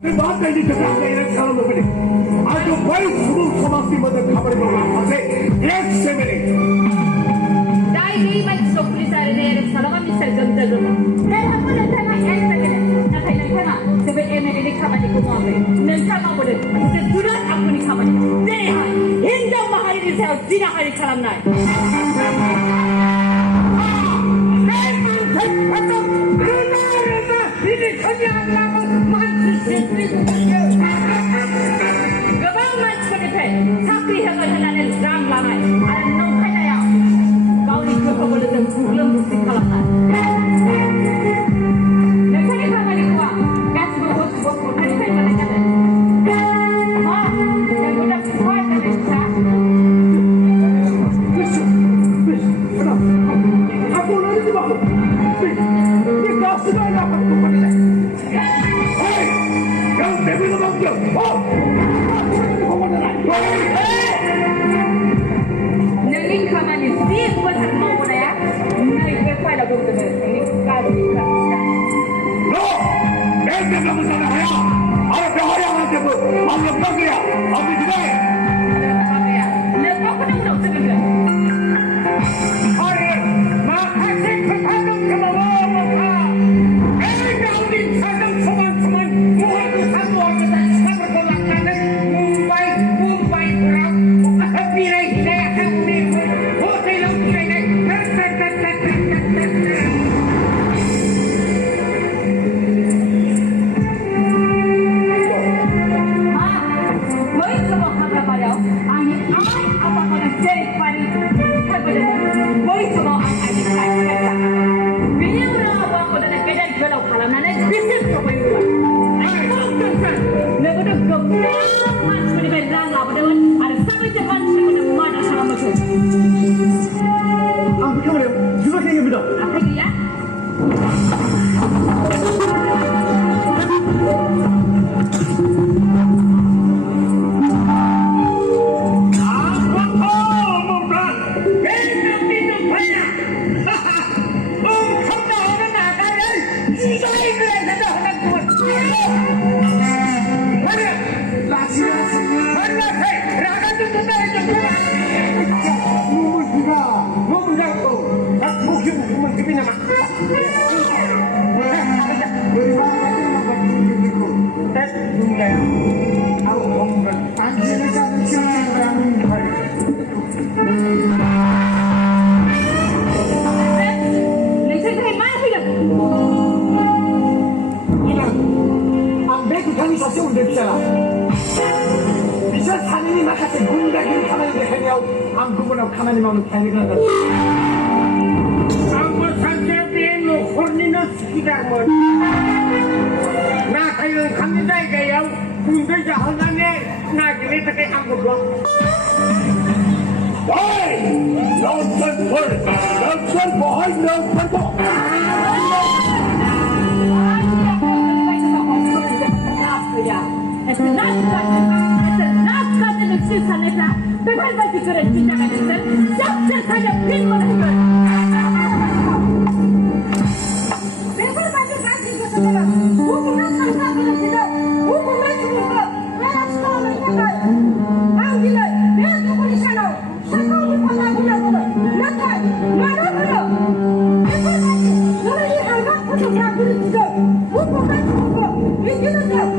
माताजी कथा सालों में आज जो बड़ी सुबह समाप्ति मदद खबर होगा हमसे एक से मिले दाई गई बात सोखली सारे ने एक सालों में मिसल गंदा गंदा मैं हमको लगता है एक सेकंड ना कहीं नहीं था जब एमएलए ने खाने को मांगे नहीं था ना बोले उसे तुरंत अपनी खाने दे हाँ हिंदू महारी से जिना हरी खराब ना Gabang match ko dito. Sakri hagal halalan ram lamay. Alam nung kaya kau ni ko ko lang belum mesti kalah. Nagsabi ka mali ko. Gas mo ko ko ko ano pa yung kanya. Ma, yung udah kuat na siya. Ako na rin ba? Ni gas na na ako pa nila. Hey! Kau dewi naman ko. Oh! Naging kamani di ko sa mo ko na ya. Nay ko pa na dito na. Ni ka di ka. No! मैं जब हम सारा है और बिहार यहाँ से तो हम लोग लग गया अब इधर Le ko ko na ulo sa bigla. अरे माँ ऐसे खत्म कमावा मौका ऐसे जाऊँगी खत्म समान समान मुझे तो सब लोग के साथ सब को लगता है मुंबई राम हैप्पी नहीं है हैप्पी होते लोग नहीं Mới có một học là vào anh ai ông bà còn chơi phải phải bây giờ mới có một anh phải vì như là ông còn đang cái này cái đầu khá là nè biết rồi bây giờ nếu có được cầm mà mình phải ra làm được ada sampai Jepang sudah mana sama macam 아 그러면 누가 생깁니다 apa dia 하나님하고 다니는 것 아무 상태에 혼리는 시키다 나 가이는 감자에게요 군대자 하나님 나기를 그렇게 안 보고 어이 런던 보이 런던 Berapa juga kita kan itu? Siapa saja pin mereka. Berapa juga kita saja. Bukan sahaja kita. Bukan cuma kita sekolah kita. Ambil, dia tu polisi lo. Sekolah kita punya kita. Lepas, mana kita? Berapa? Kalau ini angkat fotografi kita. Bukan cuma kita. Ini kita.